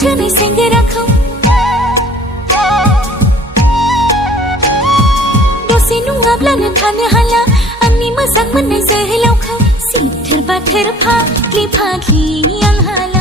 जोथोनै सेंग्राखौ दसे नङाब्लानो थानो हाला आंनि मोजां मोननाय जोहोलावखौ सिथोर बाथोर फाग्लि फाग्लि आं हाला